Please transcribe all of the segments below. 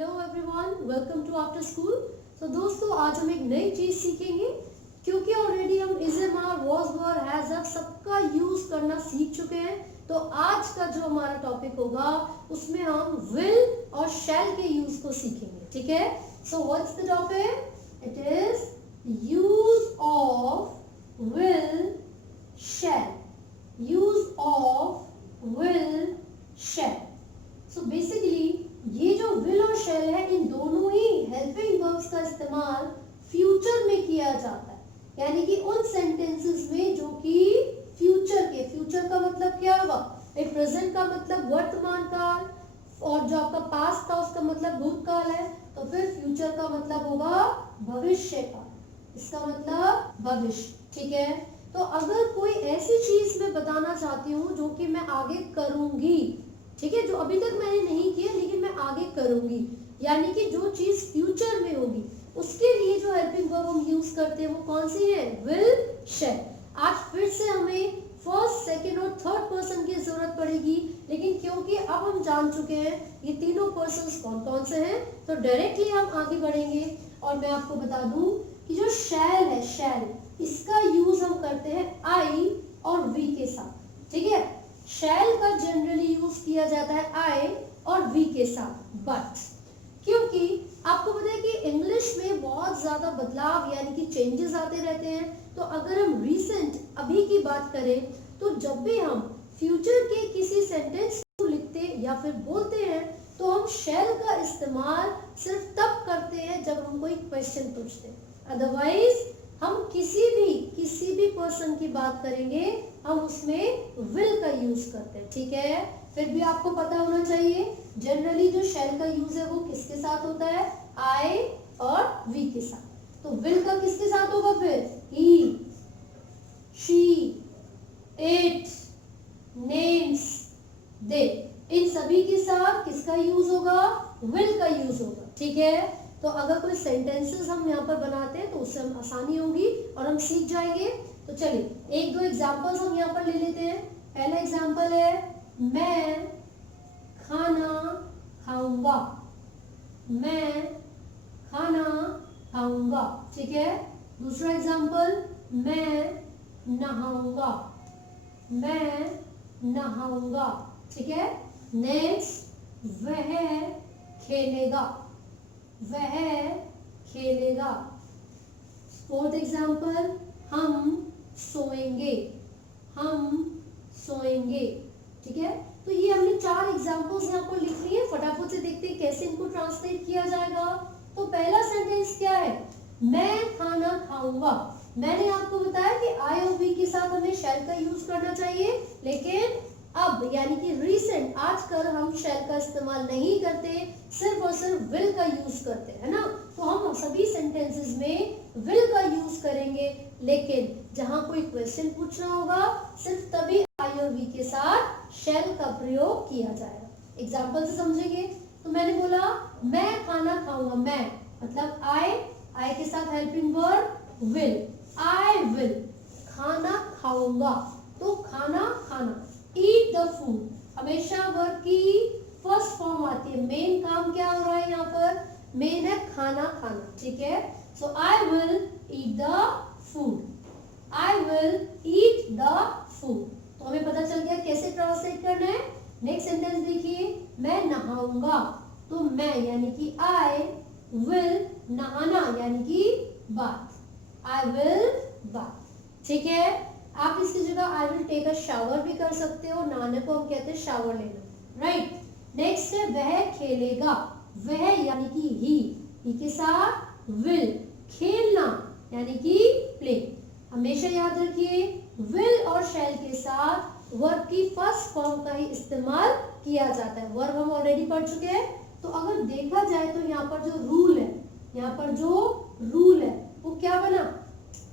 Hello everyone, welcome to after school. तो दोस्तों, आज हम एक नई चीज सीखेंगे क्योंकि ऑलरेडी हम is am are, was were, has have सबका यूज करना सीख चुके हैं। तो आज का जो हमारा टॉपिक होगा उसमें हम विल और शैल के यूज को सीखेंगे। ठीक है, so what's the topic? It is use of will shell. Use of will shell. So basically ये जो विल और शैल है, इन दोनों ही हेल्पिंग वर्ब्स का इस्तेमाल फ्यूचर में किया जाता है, यानी कि उन सेंटेंसेस में जो कि फ्यूचर का मतलब क्या होगा? एक प्रेजेंट का मतलब वर्तमान काल, और जो आपका पास्ट था उसका मतलब भूतकाल है, तो फिर फ्यूचर का मतलब होगा भविष्य का। इसका मतलब भविष्य। ठीक है, तो अगर कोई ऐसी चीज मैं बताना चाहती हूँ जो कि मैं आगे करूंगी, ठीक है, जो अभी तक मैंने नहीं किया लेकिन मैं आगे करूंगी, यानी कि जो चीज फ्यूचर में होगी, उसके लिए जो हेल्पिंग वर्ब हम यूज करते हैं वो कौन सी है? विल, शैल। आज फिर से हमें फर्स्ट, सेकंड और थर्ड पर्सन की जरूरत पड़ेगी, लेकिन क्योंकि अब हम जान चुके हैं ये तीनों पर्सन्स कौन कौन से हैं, तो डायरेक्टली हम आगे बढ़ेंगे। और मैं आपको बता दूं कि जो शैल है, शैल, इसका यूज हम करते हैं आई और वी के साथ। ठीक है, शैल का जनरली यूज किया जाता है आई और वी के साथ, बट क्योंकि आपको पता है कि इंग्लिश में बहुत ज्यादा बदलाव यानी कि चेंजेस आते रहते हैं, तो अगर हम रीसेंट अभी की बात करें तो जब भी हम फ्यूचर के किसी सेंटेंस को लिखते या फिर बोलते हैं तो हम शैल का इस्तेमाल सिर्फ तब करते हैं जब हम कोई क्वेश्चन पूछते हैं। अदरवाइज हम किसी भी पर्सन की बात करेंगे हम उसमें विल का यूज करते हैं। ठीक है, फिर भी आपको पता होना चाहिए जनरली जो शैल का यूज है वो किसके साथ होता है? आई और वी के साथ। तो विल का किसके साथ होगा फिर? ही, शी, इट, नेम्स, दे, इन सभी के साथ किसका यूज होगा? विल का यूज होगा। ठीक है, तो अगर कोई सेंटेंसेस हम यहाँ पर बनाते हैं तो उससे हम आसानी होगी और हम सीख जाएंगे। तो चलिए एक दो एग्जांपल्स हम यहाँ पर ले लेते हैं। पहला एग्जांपल है मैं खाना खाऊंगा। मैं खाना खाऊंगा। ठीक है, दूसरा एग्जांपल मैं नहाऊंगा। मैं नहाऊंगा। ठीक है, नेक्स्ट वह खेलेगा। वह खेलेगा। फोर्थ एग्जांपल हम सोएंगे। हम सोएंगे। ठीक है, तो ये हमने 4 एग्जांपल्स यहाँ पर लिख लिए। फटाफट से देखते हैं कैसे इनको ट्रांसलेट किया जाएगा। तो पहला सेंटेंस क्या है? मैं खाना खाऊंगा। मैंने आपको बताया कि आई और वी के साथ हमें शैल का यूज करना चाहिए, लेकिन अब यानी कि रीसेंट आजकल हम शैल का इस्तेमाल नहीं करते, सिर्फ और सिर्फ विल का यूज करते हैं ना। तो हम सभी सेंटेंसेस में विल का यूज करेंगे, लेकिन जहां कोई क्वेश्चन पूछना होगा सिर्फ तभी आई और वी के साथ शैल का प्रयोग किया जाएगा। एग्जांपल से समझेंगे। तो मैंने बोला मैं खाना खाऊंगा। मैं मतलब आई के साथ helping verb will. I will खाना खाऊंगा, तो खाना खाना, ईट द फूड, हमेशा वर्ब की फर्स्ट फॉर्म आती है। मेन काम क्या हो रहा है यहाँ पर? मेन है खाना खाना। ठीक है, so I will eat the food. I will eat the food. तो हमें पता चल गया कैसे ट्रांसलेट करना है। नेक्स्ट सेंटेंस देखिए, मैं नहाऊंगा। तो मैं यानी कि आई विल, नहाना यानी कि बाथ। I will bath. ठीक है, आप इसकी जगह I will take a shower भी कर सकते हो। नहाने को हम कहते हैं शावर लेना, राइट। नेक्स्ट है वह खेलेगा। वह यानी कि ही के साथ विल, खेलना यानी कि प्ले। हमेशा याद रखिए विल और शैल के साथ वर्ब की फर्स्ट फॉर्म का ही इस्तेमाल किया जाता है। वर्ब हम ऑलरेडी पढ़ चुके हैं। तो अगर देखा जाए तो यहाँ पर जो रूल है, यहाँ पर जो रूल है वो क्या बना?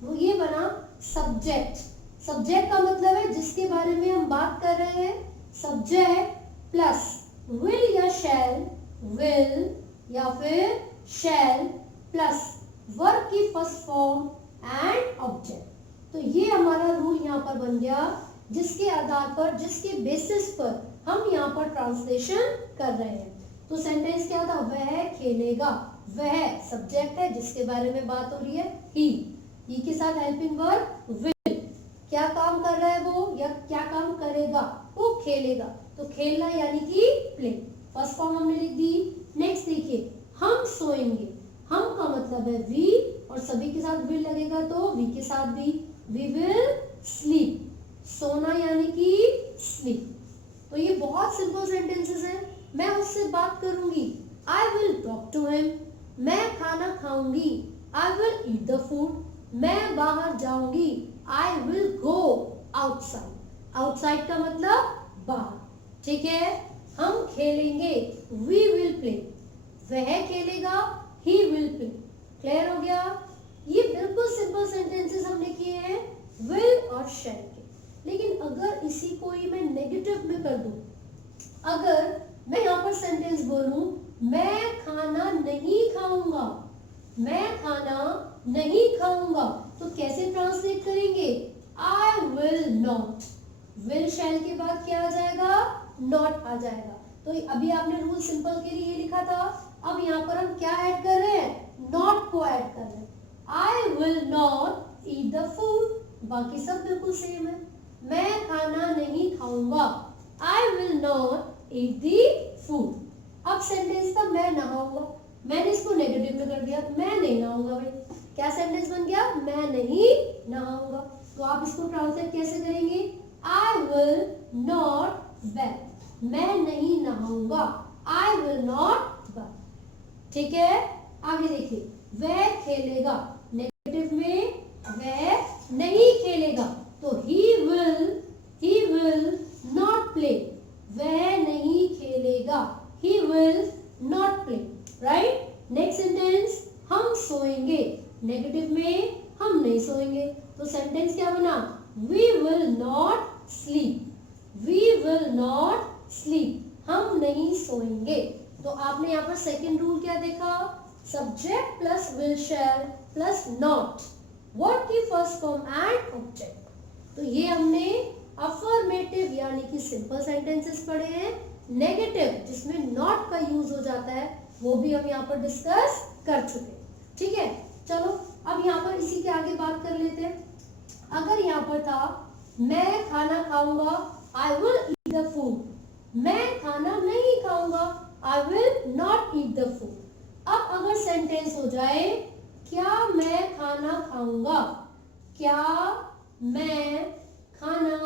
वो ये बना सब्जेक्ट। सब्जेक्ट का मतलब है जिसके बारे में हम बात कर रहे हैं। सब्जेक्ट प्लस विल या शैल, विल या फिर शैल प्लस वर्ब की फर्स्ट फॉर्म एंड ऑब्जेक्ट। तो ये हमारा रूल यहाँ पर बन गया, जिसके आधार पर, जिसके बेसिस पर हम यहाँ पर ट्रांसलेशन कर रहे हैं। तो सेंटेंस क्या था, वह खेलेगा। वह सब्जेक्ट है जिसके बारे में बात हो रही है, ही के साथ हेल्पिंग वर्ब विल। क्या काम कर रहा है वो, या क्या काम करेगा, वो खेलेगा। तो खेलना यानी कि प्ले, फर्स्ट फॉर्म हमने लिख दी। नेक्स्ट देखिए, हम सोएंगे। हम का मतलब है वी, और सभी के साथ विल लगेगा तो वी के साथ भी, वी विल स्लीप। सोना यानी कि स्लीप। तो ये बहुत सिंपल सेंटेंसेस हैं। मैं उससे बात करूंगी, I will talk to him. मैं खाना खाऊंगी, I will eat the food. मैं बाहर जाऊंगी, I will go outside. Outside का मतलब बाहर, ठीक है। हम खेलेंगे, वी विल प्ले। वह खेलेगा, ही विल प्ले। क्लियर हो गया। ये बिल्कुल सिंपल सेंटेंसेस हमने किए हैं विल और शैल के। लेकिन अगर इसी को ही मैं नेगेटिव में कर दूं, अगर मैं यहाँ पर सेंटेंस बोलूं, मैं खाना नहीं खाऊंगा, मैं खाना नहीं खाऊंगा, तो कैसे ट्रांसलेट करेंगे, आई विल नॉट। विल शैल के बाद क्या आ जाएगा, नॉट आ जाएगा। तो अभी आपने रूल सिंपल के लिए लिखा था, अब यहाँ पर हम क्या ऐड कर रहे हैं, नॉट को ऐड कर रहे हैं। I will not eat the food, बाकी सब बिल्कुल सेम है। मैं खाना नहीं खाऊंगा, I will not eat the food. अब सेंटेंस था मैं नहाऊंगा, मैंने इसको नेगेटिव में कर दिया, मैं नहीं नहाऊंगा। भाई क्या सेंटेंस बन गया, मैं नहीं नहाऊंगा। तो आप इसको ट्रांसलेट कैसे करेंगे, आई विल नॉट बैथ। मैं नहीं नहाऊंगा, आई विल नॉट बैथ। ठीक है, आगे देखिए, वह खेलेगा। नेगेटिव में वह नहीं खेलेगा, तो ही विल नॉट प्ले। वह नहीं खेलेगा, he will not play. Right. Next sentence, हम सोएंगे। नेगेटिव में हम नहीं सोएंगे, तो सेंटेंस क्या बना, we will not sleep. We will not sleep, हम नहीं सोएंगे। तो आपने यहाँ पर सेकंड रूल क्या देखा, subject plus will shell plus not, verb की फर्स्ट फॉर्म एंड ऑब्जेक्ट। तो ये हमने अफर्मेटिव यानी कि सिंपल सेंटेंसेस पढ़े हैं। नेगेटिव जिसमें नॉट का यूज हो जाता है वो भी हम यहाँ पर डिस्कस कर चुके हैं। ठीक है, चलो अब यहाँ पर इसी के आगे बात कर लेते हैं। अगर यहाँ पर था मैं खाना खाऊंगा, आई विल ईट द फूड। मैं खाना नहीं खाऊंगा, I will not eat the food. अब अगर सेंटेंस हो जाए, क्या मैं खाना खाऊंगा, क्या मैं खाना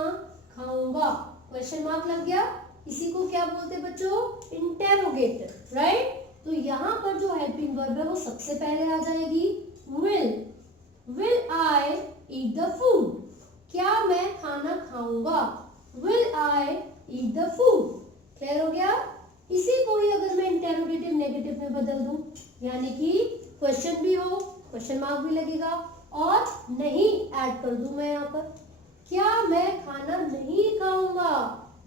खाऊंगा, क्वेश्चन मार्क लग गया। इसी को क्या बोलते हैं बच्चों, इंटेरोगेटिव। राइट। तो यहाँ पर जो हेल्पिंग वर्ब है वो सबसे पहले आ जाएगी, will I eat the food. क्या मैं खाना खाऊंगा, will I eat the food. Clear हो गया। इसी को ही अगर मैं इंटेरोगेटिव नेगेटिव में बदल दूं, यानी कि क्वेश्चन भी हो, क्वेश्चन मार्क भी लगेगा, और नहीं ऐड कर दूं मैं यहाँ पर, क्या मैं खाना नहीं खाऊंगा,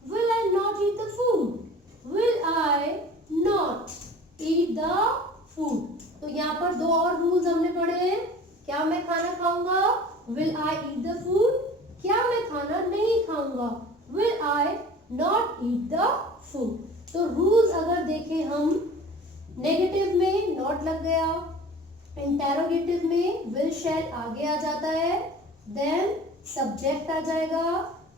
will I not eat the food. Will I not eat the food. तो यहाँ पर दो और रूल्स हमने पढ़े हैं, क्या मैं खाना खाऊंगा, will I eat the food. क्या मैं खाना नहीं खाऊंगा, will I not eat the food. तो रूल्स अगर देखें हम, नेगेटिव में नॉट लग गया, इंटेरोगेटिव में विल शैल आगे आ जाता है, देन सब्जेक्ट आ जाएगा,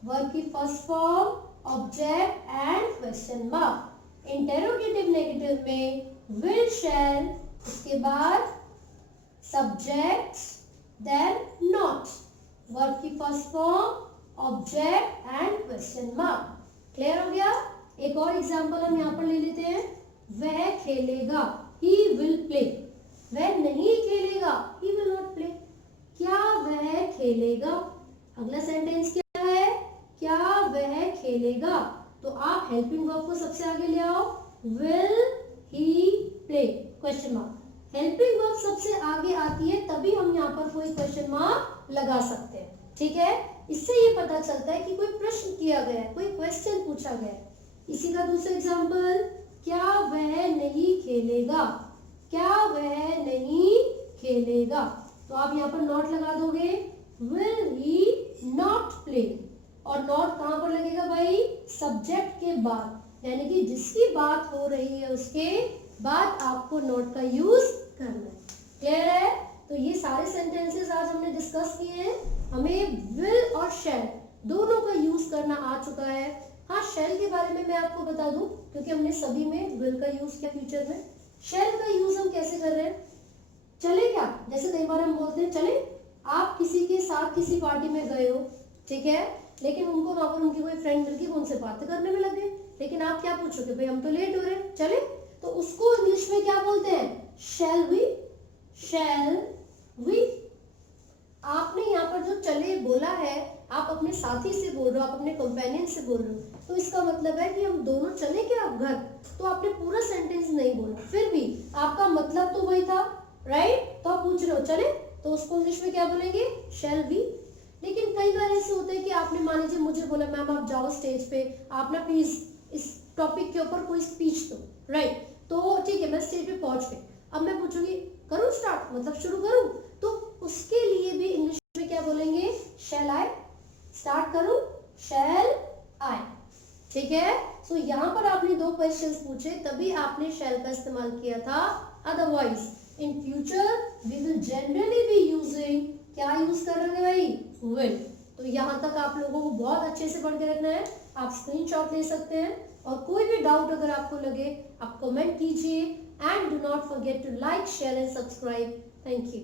वर्ब की first form, object and question mark. Interrogative negative में विल शैल, उसके बाद सब्जेक्ट, देन नॉट, वर्ब की first form, object and question mark. Clear हो गया। एक और एग्जांपल हम यहाँ पर ले लेते हैं, वह खेलेगा, ही विल प्ले। वह नहीं खेलेगा, ही विल नॉट प्ले। क्या वह खेलेगा, अगला सेंटेंस क्या है, क्या वह खेलेगा। तो आप हेल्पिंग वर्ब को सबसे आगे ले आओ, will he play, question mark. Helping verb सबसे आगे आती है तभी हम यहाँ पर कोई क्वेश्चन मार्क लगा सकते हैं। ठीक है, इससे ये पता चलता है कि कोई प्रश्न किया गया है, कोई क्वेश्चन पूछा गया है। इसी का दूसरा एग्जांपल, क्या वह नहीं खेलेगा, क्या वह नहीं खेलेगा। तो आप यहाँ पर नॉट लगा दोगे, विल ही नॉट प्ले। और नॉट कहाँ पर लगेगा भाई, सब्जेक्ट के बाद, यानी कि जिसकी बात हो रही है उसके बाद आपको नॉट का यूज करना है। क्लियर है? तो ये सारे सेंटेंसेस आज हमने डिस्कस किए हैं। हमें विल और शैल दोनों का यूज करना आ चुका है। हाँ, शैल के बारे में मैं आपको बता दूं, क्योंकि हमने सभी में विल का यूज किया फ्यूचर में। शैल का यूज हम कैसे कर रहे हैं? चले क्या, जैसे कई बार हम बोलते हैं चले, आप किसी के साथ किसी पार्टी में गए हो, ठीक है, लेकिन उनको वहां पर उनकी कोई फ्रेंड मिल गई, वो उनसे बातें करने में लगे, लेकिन आप क्या पूछोगे, भाई हम तो लेट हो रहे हैं, चले? तो उसको इंग्लिश में क्या बोलते हैं? Shall we. Shall we. आपने यहाँ पर जो चले बोला है, आप अपने साथी से बोल रहे हो, आप अपने कंपेनियन से बोल रहे हो, तो इसका मतलब है कि हम दोनों चले क्या घर। तो आपने पूरा सेंटेंस नहीं बोला, फिर भी आपका मतलब तो वही था, राइट? तो आप पूछ रहे हो चले, तो उसको इंग्लिश में क्या बोलेंगे? Shall we. लेकिन कई बार ऐसे होता है कि आपने, मान लीजिए मुझे बोला मैम आप जाओ स्टेज पे, आप ना प्लीज इस टॉपिक के ऊपर कोई स्पीच दो, राइट? तो ठीक है, मैं स्टेज पे पहुंच गई, अब मैं पूछूंगी करूं स्टार्ट, मतलब शुरू करूं, तो उसके लिए भी इंग्लिश में क्या बोलेंगे? शैल आई। स्टार्ट करूं? शैल आई। ठीक है? सो यहाँ पर आपने दो क्वेश्चंस पूछे, तभी आपने शैल का इस्तेमाल किया था। Otherwise in future we will generally be using, क्या यूज करेंगे भाई? विल। तो यहाँ तक आप लोगों को बहुत अच्छे से पढ़ के रखना है। आप स्क्रीनशॉट ले सकते हैं, और कोई भी डाउट अगर आपको लगे आप कमेंट कीजिए, and do not forget to like, share and subscribe. Thank you.